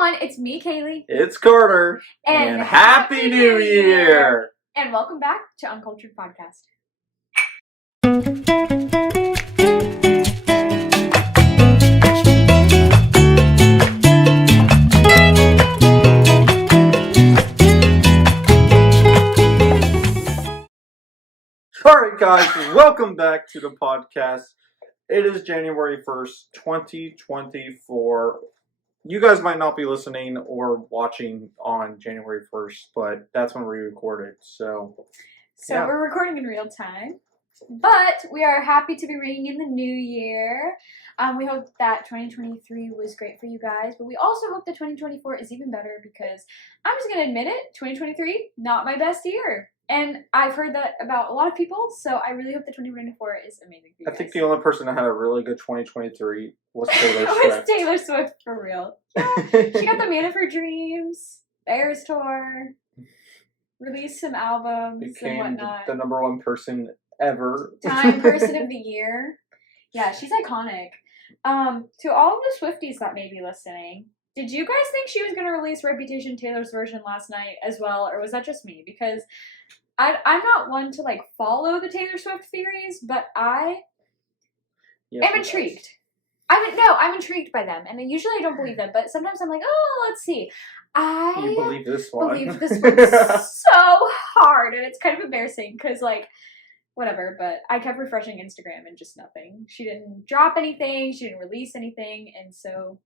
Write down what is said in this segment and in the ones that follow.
everyone, it's me, Kaylee. It's Carter. And Happy New Year! And welcome back to Uncultured Podcast. Alright guys, welcome back to the podcast. It is January 1st, 2024. You guys might not be listening or watching on January 1st, but that's when we recorded. So yeah. We're recording in real time. But we are happy to be ringing in the new year. We hope that 2023 was great for you guys, but we also hope that 2024 is even better because I'm just going to admit it, 2023, not my best year. And I've heard that about a lot of people, so I really hope that 2024 is amazing for you guys. I think the only person that had a really good 2023 was Taylor Swift. It was Taylor Swift, for real. She got the Man of Her Dreams, Eras Tour, released some albums Became and whatnot. the number one person ever. Time Person of the Year. Yeah, she's iconic. To all of the Swifties that may be listening, did you guys think she was going to release Reputation Taylor's version last night as well, or was that just me? Because I'm not one to follow the Taylor Swift theories, but I am intrigued. I'm intrigued by them, and usually I don't believe them, but sometimes I'm like, oh, let's see. You believe this one. Believe this one so hard, and it's kind of embarrassing because whatever, but I kept refreshing Instagram and just nothing. She didn't drop anything, she didn't release anything, and so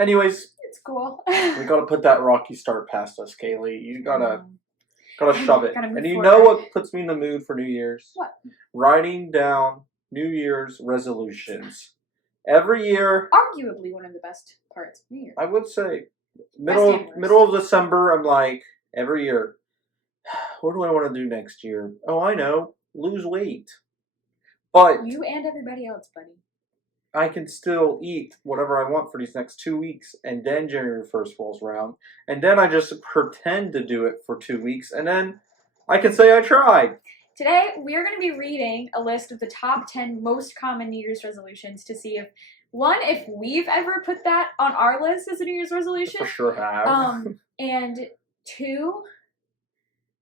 anyways, it's cool. We gotta put that rocky start past us, Kaylee. You gotta shove it. And you know what puts me in the mood for New Year's? What? Writing down New Year's resolutions. Every year. Arguably one of the best parts of New Year. I would say middle of December, I'm like, every year, what do I want to do next year? Oh, I know. Lose weight. But you and everybody else, buddy. I can still eat whatever I want for these next 2 weeks, and then January 1st rolls around, and then I just pretend to do it for 2 weeks, and then I can say I tried. Today, we are going to be reading a list of the top 10 most common New Year's resolutions to see if we've ever put that on our list as a New Year's resolution. For sure have. And 2,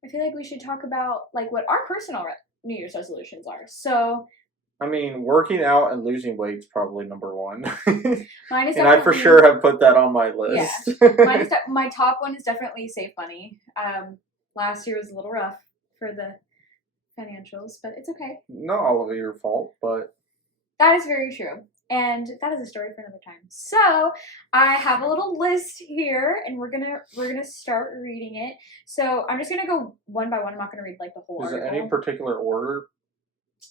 I feel like we should talk about what our personal New Year's resolutions are. So, I mean, working out and losing weight is probably number one. Mine is and I for sure have put that on my list. Yeah. My top one is definitely save money. Last year was a little rough for the financials, but it's okay. Not all of it your fault, but that is very true. And that is a story for another time. So I have a little list here, and we're gonna start reading it. So I'm just gonna go one by one. I'm not gonna read the whole article. Is it any particular order?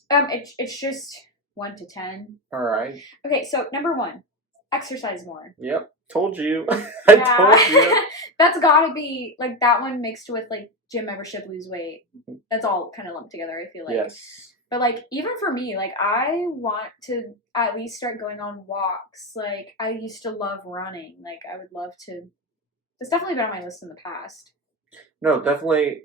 It's just 1 to 10. All right. Okay, so number 1, exercise more. Yep, told you. I told you. That's gotta be that one mixed with gym membership, lose weight. That's all kind of lumped together, I feel like. Yes. But even for me, I want to at least start going on walks. I used to love running. I would love to. It's definitely been on my list in the past. No, definitely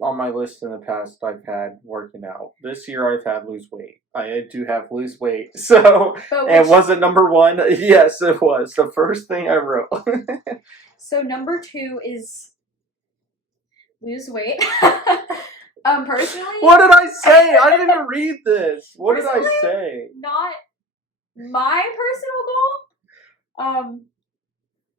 on my list in the past I've had working out. This year I've had lose weight. I do have lose weight. So, and was it number 1? Yes, it was. The first thing I wrote. So number 2 is lose weight. Personally, what did I say? I didn't even read this. What did I say? Not my personal goal.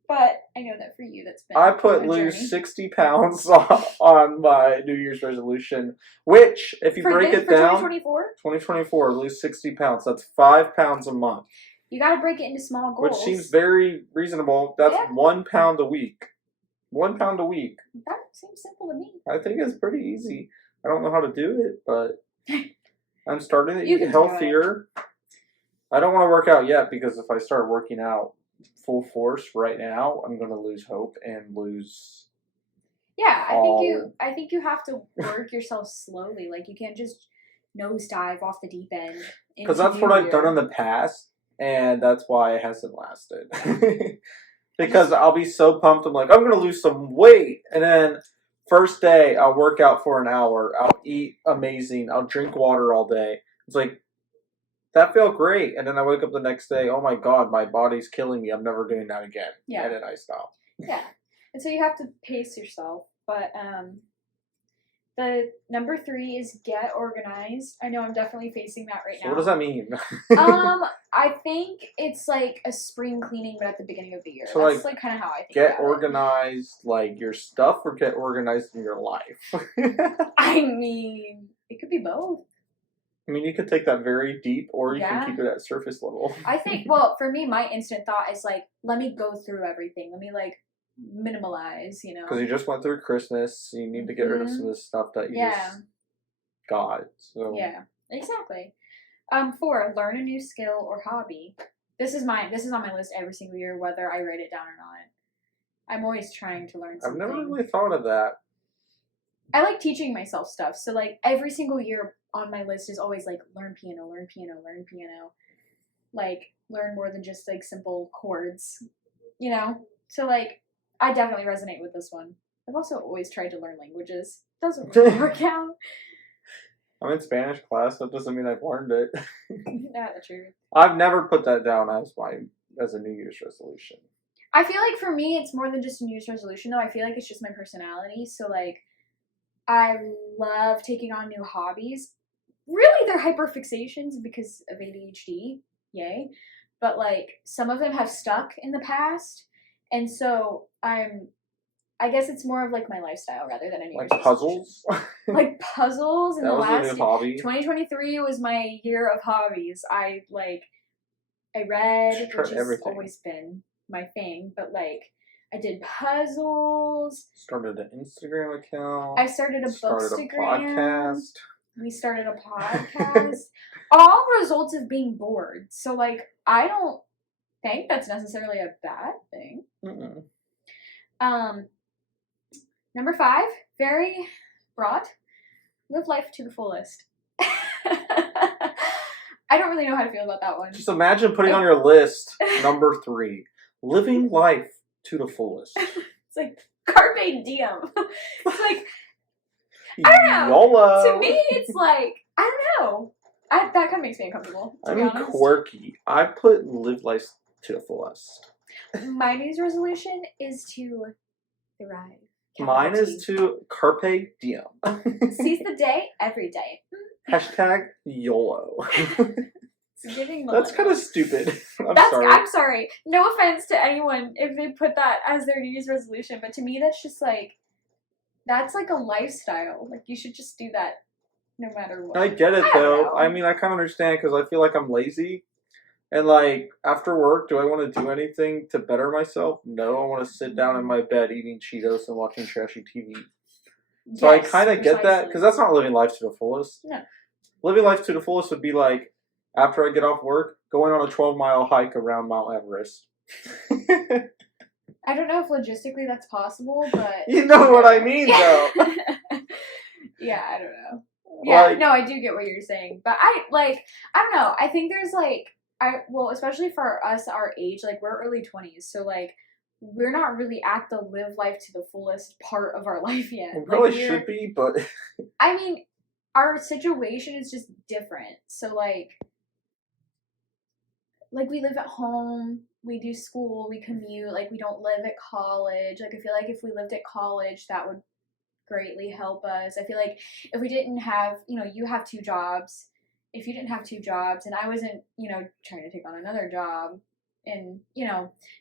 But I know that for you, that's been I put lose 60 pounds on my New Year's resolution, which, if you break it down, 2024, lose 60 pounds. That's 5 pounds a month. You got to break it into small goals. Which seems very reasonable. That's 1 pound a week. 1 pound a week. That seems simple to me. I think it's pretty easy. I don't know how to do it, but I'm starting to eat healthier. I don't want to work out yet because if I start working out full force right now, I'm going to lose hope and lose. Yeah, I think you have to work yourself slowly. You can't just nosedive off the deep end. Because that's what I've done in the past, and that's why it hasn't lasted. Because I'll be so pumped. I'm like, I'm going to lose some weight, and then first day, I'll work out for an hour. I'll eat amazing. I'll drink water all day. It's that felt great. And then I wake up the next day, oh my God, my body's killing me. I'm never doing that again. Yeah. And then I stop. Yeah. And so you have to pace yourself. But the number 3 is get organized. I know I'm definitely facing that right So now. what does that mean? I think it's like a spring cleaning, but at the beginning of the year. So, that's like kind of how I think get about organized, like your stuff, or get organized in your life? I mean, it could be both. I mean, you could take that very deep, or you Yeah. can keep it at surface level. I think, well, for me, my instant thought is like, let me go through everything. Let me like minimalize, you know? Because you just went through Christmas, you need to get rid of some of the stuff that you just got. So yeah, exactly. 4, learn a new skill or hobby. This is mine. This is on my list every single year, whether I write it down or not. I'm always trying to learn something. I've never really thought of that. I like teaching myself stuff. So like every single year on my list is always like learn piano, learn piano, learn piano. Like learn more than just like simple chords, you know? So like I definitely resonate with this one. I've also always tried to learn languages. Doesn't really work out. I'm in Spanish class. That doesn't mean I've learned it. That's true. I've never put that down as a New Year's resolution. I feel like for me, it's more than just a New Year's resolution, though. I feel like it's just my personality. So, like, I love taking on new hobbies. Really, they're hyperfixations because of ADHD. Yay. But, like, some of them have stuck in the past. And so, I guess it's more of, like, my lifestyle rather than a New Year's puzzles? Like, puzzles in that the was last a new hobby. 2023 was my year of hobbies. I read, which has everything. always been my thing, but like I did puzzles. Started an Instagram account. I started a Started a podcast. We started a podcast. All results of being bored. So like I don't think that's necessarily a bad thing. Mm-mm. Number 5, very broad. Live life to the fullest. I don't really know how to feel about that one. Just imagine putting on your list number 3, living life to the fullest. It's like carpe diem. It's like I don't know. YOLO. To me, it's like I don't know. That kind of makes me uncomfortable. To be honest. Quirky. I put live life to the fullest. My New Year's resolution is to thrive. Mine is to carpe diem. Seize the day every day. Hashtag YOLO. That's kind of stupid. I'm sorry. No offense to anyone if they put that as their New Year's resolution, but to me that's just like that's like a lifestyle. Like you should just do that no matter what. I get it though. I mean, I kind of understand because I feel like I'm lazy. And like after work, do I want to do anything to better myself? No, I want to sit down in my bed eating Cheetos and watching trashy TV. So yes, I kind of get that because that's not living life to the fullest. No. Living life to the fullest would be like after I get off work, going on a 12-mile hike around Mount Everest. I don't know if logistically that's possible, but you know what I mean, though. Yeah, I don't know. Yeah, no, I do get what you're saying, but I don't know. I think there's especially for us our age, like we're early 20s, so like we're not really at the live life to the fullest part of our life yet. We probably should be, but I mean, our situation is just different. So like we live at home, we do school, we commute, like we don't live at college. Like I feel like if we lived at college, that would greatly help us. I feel like if we didn't have, you have 2 jobs. If you didn't have 2 jobs and I wasn't, trying to take on another job and,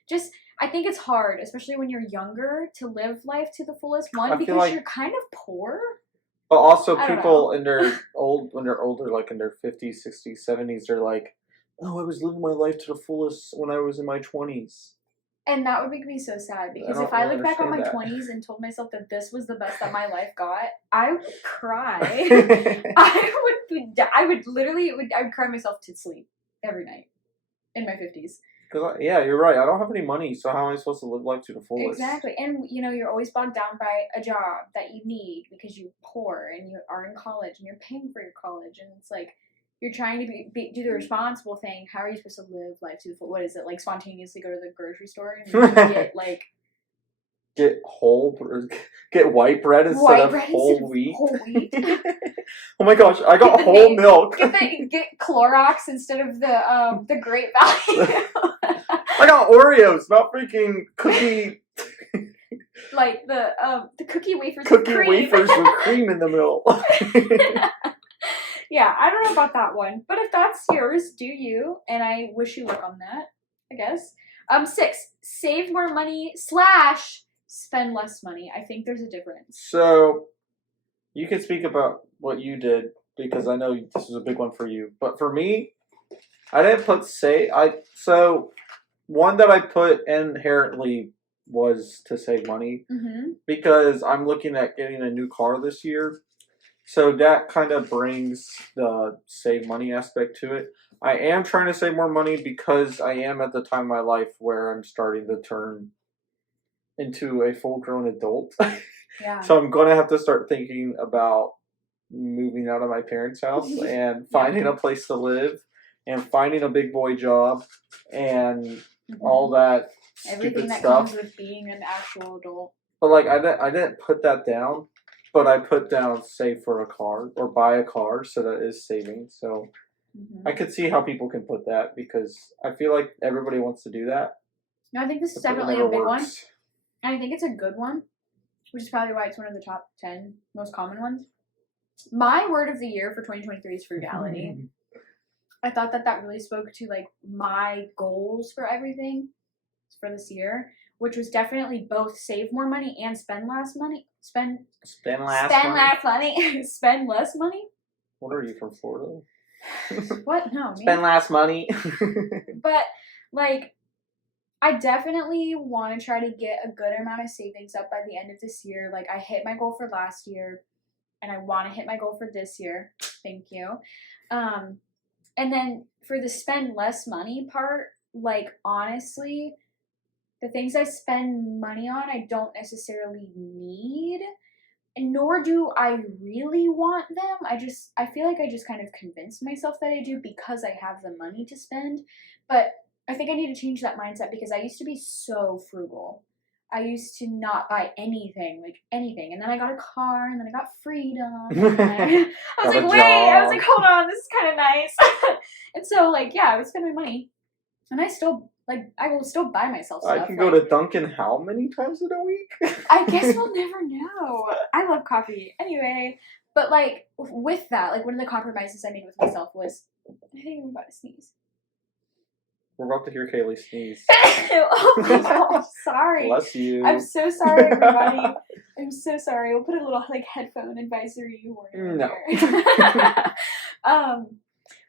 just, I think it's hard, especially when you're younger, to live life to the fullest. One, because like, you're kind of poor. But also people when they're older, like in their 50s, 60s, 70s, they're like, oh, I was living my life to the fullest when I was in my 20s. And that would make me so sad because if I look back on my 20s and told myself that this was the best that my life got, I would cry. I would cry myself to sleep every night in my 50s. Because yeah, you're right. I don't have any money, so how am I supposed to live life to the fullest? Exactly, and you're always bogged down by a job that you need because you're poor and you are in college and you're paying for your college, and it's like. You're trying to do the responsible thing. How are you supposed to live life to the full? What is it, like spontaneously go to the grocery store and get like get get white bread instead of whole wheat. Whole wheat. Oh my gosh, I got whole milk. Get Clorox instead of the Great Value. I got Oreos, not freaking cookie. Like the cookie wafers. Cookie wafers with cream in the middle. Yeah, I don't know about that one, but if that's yours, do you? And I wish you luck on that, I guess. 6, save more money / spend less money. I think there's a difference. So, you can speak about what you did because I know this was a big one for you. But for me, I didn't put so one that I put inherently was to save money because I'm looking at getting a new car this year. So that kind of brings the save money aspect to it. I am trying to save more money because I am at the time of my life where I'm starting to turn into a full-grown adult. Yeah. So I'm going to have to start thinking about moving out of my parents' house and finding a place to live and finding a big boy job and all that everything that stuff. comes with being an actual adult. But like I didn't put that down, but I put down save for a car or buy a car, so that is saving. So I could see how people can put that because I feel like everybody wants to do that. No, I think this is definitely a big one. And I think it's a good one, which is probably why it's one of the top 10 most common ones. My word of the year for 2023 is frugality. I thought that really spoke to like my goals for everything for this year, which was definitely both save more money and spend less money. Spend less money. What are you from Florida? What? No. Spend less money. But like, I definitely want to try to get a good amount of savings up by the end of this year. Like, I hit my goal for last year, and I want to hit my goal for this year. Thank you. And then for the spend less money part, like, honestly, the things I spend money on, I don't necessarily need, and nor do I really want them. I feel like I just kind of convince myself that I do because I have the money to spend. But I think I need to change that mindset because I used to be so frugal. I used to not buy anything, and then I got a car, and then I got freedom. And I was like, hold on, this is kind of nice. And so, like, yeah, I would spend my money, and I will still buy myself stuff. I can go to Dunkin' how many times in a week? I guess we'll never know. I love coffee. Anyway, but, like, with that, like, one of the compromises I made with myself was, I think I'm about to sneeze. We're about to hear Kaylee sneeze. Oh my gosh, sorry. Bless you. I'm so sorry, everybody. I'm so sorry. We'll put a little, like, headphone advisory warning No. there.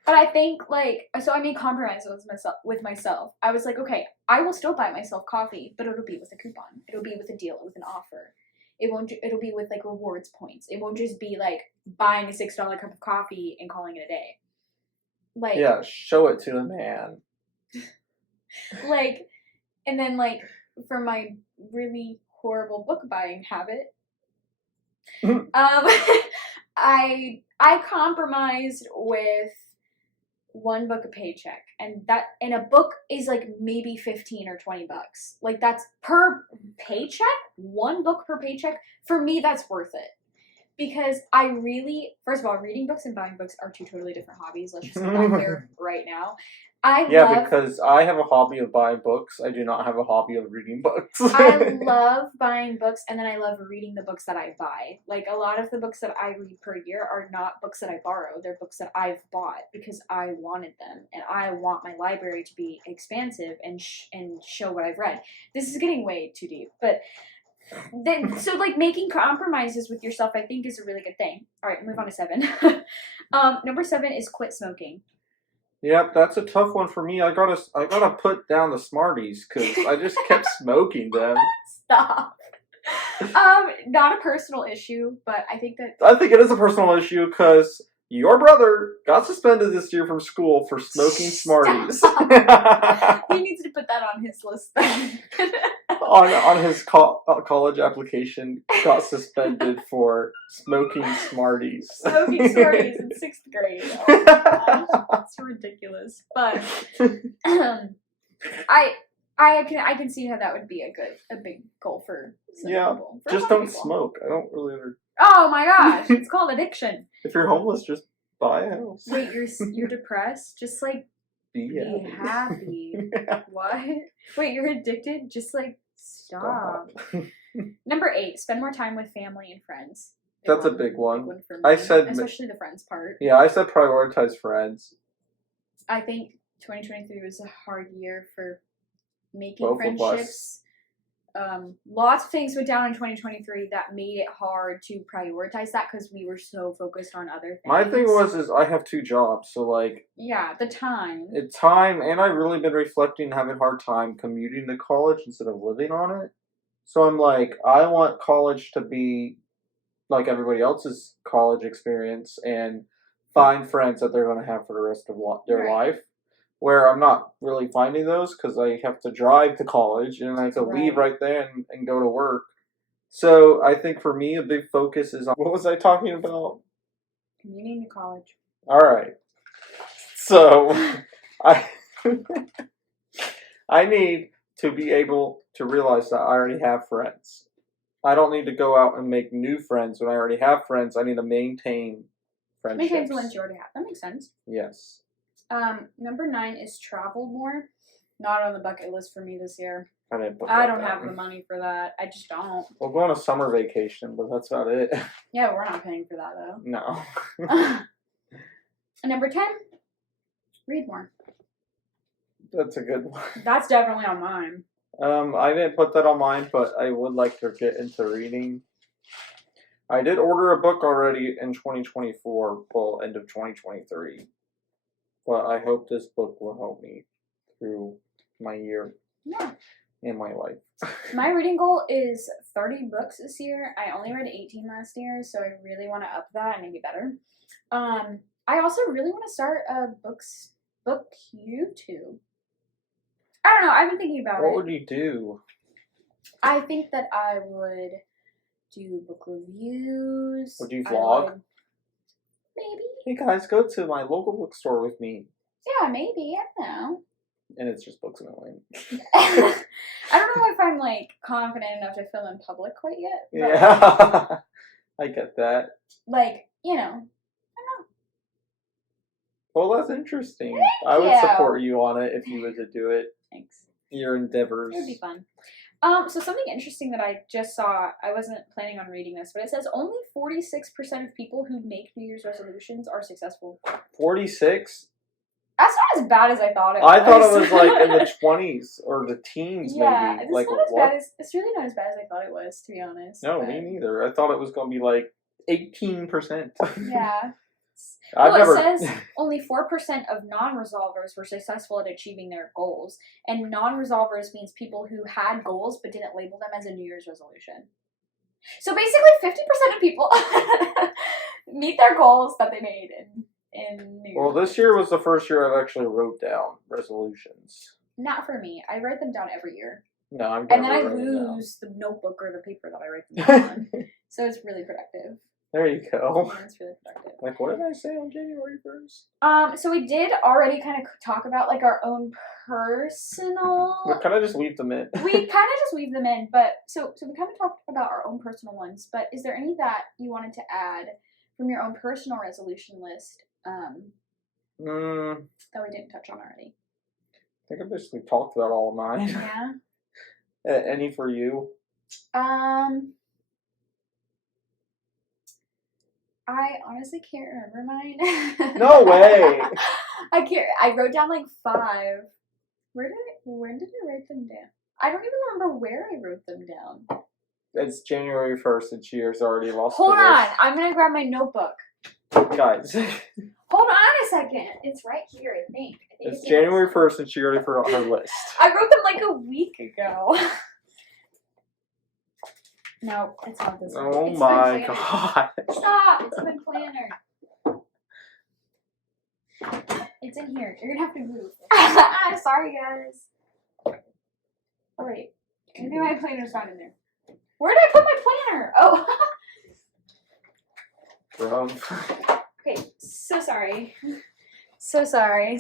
But I think, like, so I made compromises with myself. I was like, okay, I will still buy myself coffee, but it'll be with a coupon. It'll be with a deal, with an offer. It'll be with, like, rewards points. It won't just be, like, buying a $6 cup of coffee and calling it a day. Like, yeah, show it to the man. Like, and then, like, for my really horrible book buying habit, I compromised with one book a paycheck, and a book is like maybe $15 or $20. Like, that's per paycheck. One book per paycheck, for me, that's worth it. Because I really, first of all, reading books and buying books are two totally different hobbies. Let's just put that there right now. Because I have a hobby of buying books. I do not have a hobby of reading books. I love buying books, and then I love reading the books that I buy. Like, a lot of the books that I read per year are not books that I borrow. They're books that I've bought because I wanted them, and I want my library to be expansive and show what I've read. This is getting way too deep, but then, so, like, making compromises with yourself, I think, is a really good thing. All right, move on to 7. Number 7 is quit smoking. Yep, that's a tough one for me. I gotta put down the Smarties because I just kept smoking them. Stop. Not a personal issue, but I think it is a personal issue because your brother got suspended this year from school for smoking Smarties. He needs to put that on his list then. on his college application, got suspended for smoking Smarties. Smoking Smarties in 6th grade. Oh my gosh, that's ridiculous. But I I can see how that would be a big goal for some people. For just some don't people. smoke. I don't really. Oh my gosh, it's called addiction. If you're homeless, just buy a house. Wait, you're depressed? Just like Be happy. What? Wait, you're addicted? Just like stop. Number 8, spend more time with family and friends. That's a big one. Big one for me, I said, especially the friends part. Yeah, I said prioritize friends. I think 2023 was a hard year for making Both friendships. Lots of things went down in 2023 that made it hard to prioritize that because we were so focused on other things. My thing is I have 2 jobs, so like the time. It's time, and I've really been reflecting and having a hard time commuting to college instead of living on it. So I'm like, I want college to be like everybody else's college experience and find friends that they're going to have for the rest of their life. Where I'm not really finding those because I have to drive to college and I have to leave right there and go to work. So I think for me, a big focus is on, what was I talking about? Commuting to college. All right. So I need to be able to realize that I already have friends. I don't need to go out and make new friends when I already have friends. I need to maintain friendships. Maintain the ones you already have. That makes sense. Yes. Number 9 is travel more. Not on the bucket list for me this year. I don't have the money for that. I just don't. We'll go on a summer vacation, but that's about it. Yeah, we're not paying for that though. No. Number 10, read more. That's a good one. That's definitely on mine. I didn't put that on mine, but I would like to get into reading. I did order a book already in 2024, well, end of 2023. But I hope this book will help me through my year and my life. My reading goal is 30 books this year. I only read 18 last year, so I really want to up that and make it better. I also really want to start a book YouTube. I don't know. I've been thinking about it. What would you do? I think that I would do book reviews. Would you vlog? Maybe. Hey guys, go to my local bookstore with me. Yeah, maybe. I don't know. And it's just books in a lane. I don't know if I'm like confident enough to film in public quite yet. Yeah. I get that. Like, I don't know. Well, that's interesting. Thank I would you. support you on it if you were to do it. Thanks. Your endeavors. It would be fun. So something interesting that I just saw, I wasn't planning on reading this, but it says only 46% of people who make New Year's resolutions are successful. 46? That's not as bad as I thought it was. I thought it was like in the 20s or the teens, yeah, maybe. It's like, not as bad as, it's really not as bad as I thought it was, to be honest. No, me neither. I thought it was going to be like 18%. Yeah. It says only 4% of non-resolvers were successful at achieving their goals. And non-resolvers means people who had goals but didn't label them as a New Year's resolution. So basically 50% of people meet their goals that they made in New Year's. Well, this year was the first year I've actually wrote down resolutions. Not for me. I write them down every year. No, I'm And then I lose the notebook or the paper that I write them down on. So it's really productive. There you go. Yeah, it's really productive. Like, what did I say on January 1st? So we did already kind of talk about like our own personal. We kind of just weave them in. We kind of just weave them in, but so we kind of talked about our own personal ones. But is there any that you wanted to add from your own personal resolution list that we didn't touch on already? I think I basically talked about all of mine. Yeah. Any for you? I honestly can't remember mine. No way. I can't. I wrote down like 5. When did I write them down? I don't even remember where I wrote them down. It's January 1st and she has already lost Hold the on. list. I'm going to grab my notebook. Guys. Hold on a second. It's right here, I think. It's January 1st and she already forgot her list. I wrote them like a week ago. No, it's not this one. Oh It's my my god. Stop! It's my planner. It's in here. You're gonna have to move. Sorry, guys. Oh, wait. Maybe my planner's not in there. Where did I put my planner? Oh. Okay, so sorry. So sorry.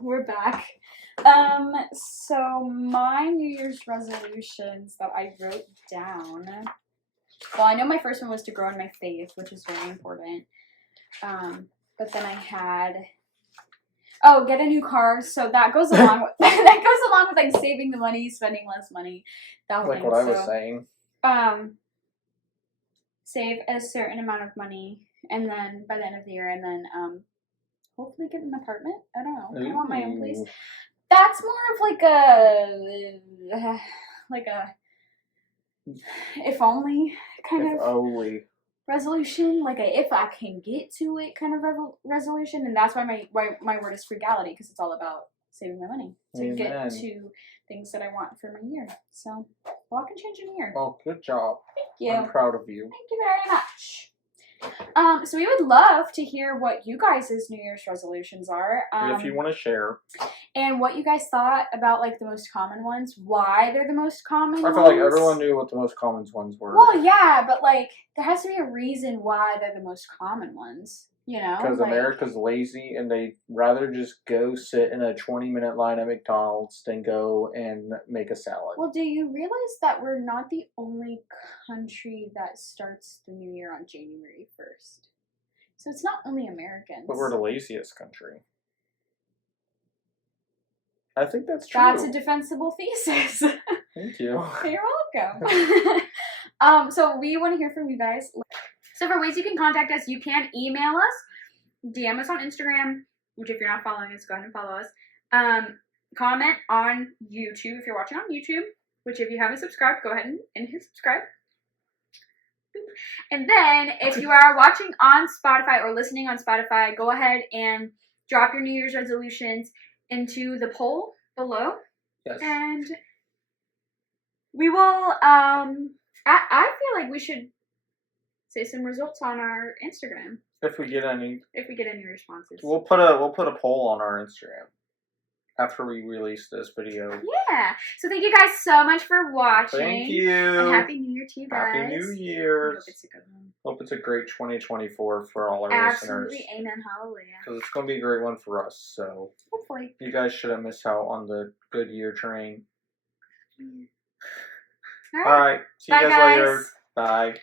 We're back. So my New Year's resolutions that I wrote down. Well, I know my first one was to grow in my faith, which is very important. But then I had get a new car. So that goes along with like saving the money, spending less money, that whole Like thing. what I was saying. Save a certain amount of money, and then by the end of the year, and then hopefully get an apartment. I don't know. I want my own place. That's more of like a if only kind of resolution, like a if I can get to it kind of resolution, and that's why my word is frugality, because it's all about saving my money to get to things that I want for my year. So, a lot can change in a year. Oh, good job. Thank you. I'm proud of you. Thank you very much. So we would love to hear what you guys' New Year's resolutions are. If you want to share. And what you guys thought about like the most common ones, why they're the most common I feel like everyone knew what the most common ones were. Well, yeah, but like there has to be a reason why they're the most common ones, you know? Because America's lazy and they'd rather just go sit in a 20-minute line at McDonald's than go and make a salad. Well, do you realize that we're not the only country that starts the new year on January 1st? So it's not only Americans. But we're the laziest country. I think that's true. That's a defensible thesis. Thank you. You're welcome. So we want to hear from you guys. So for ways you can contact us, you can email us, DM us on Instagram, which if you're not following us, go ahead and follow us. Comment on YouTube if you're watching on YouTube, which if you haven't subscribed, go ahead and hit subscribe. And then if you are watching on Spotify or listening on Spotify, go ahead and drop your New Year's resolutions into the poll below. Yes. And we will, I feel like we should say some results on our Instagram. If we get any responses. We'll put a poll on our Instagram after we release this video. Yeah. So thank you guys so much for watching. Thank you. And Happy New Year to you guys. Happy New Year. Hope it's a good one. Hope it's a great 2024 for all our Absolutely. listeners. Amen. Hallelujah. Because it's going to be a great one for us. So hopefully. You guys shouldn't miss out on the good year train. Yeah. All right. See you guys later. Bye.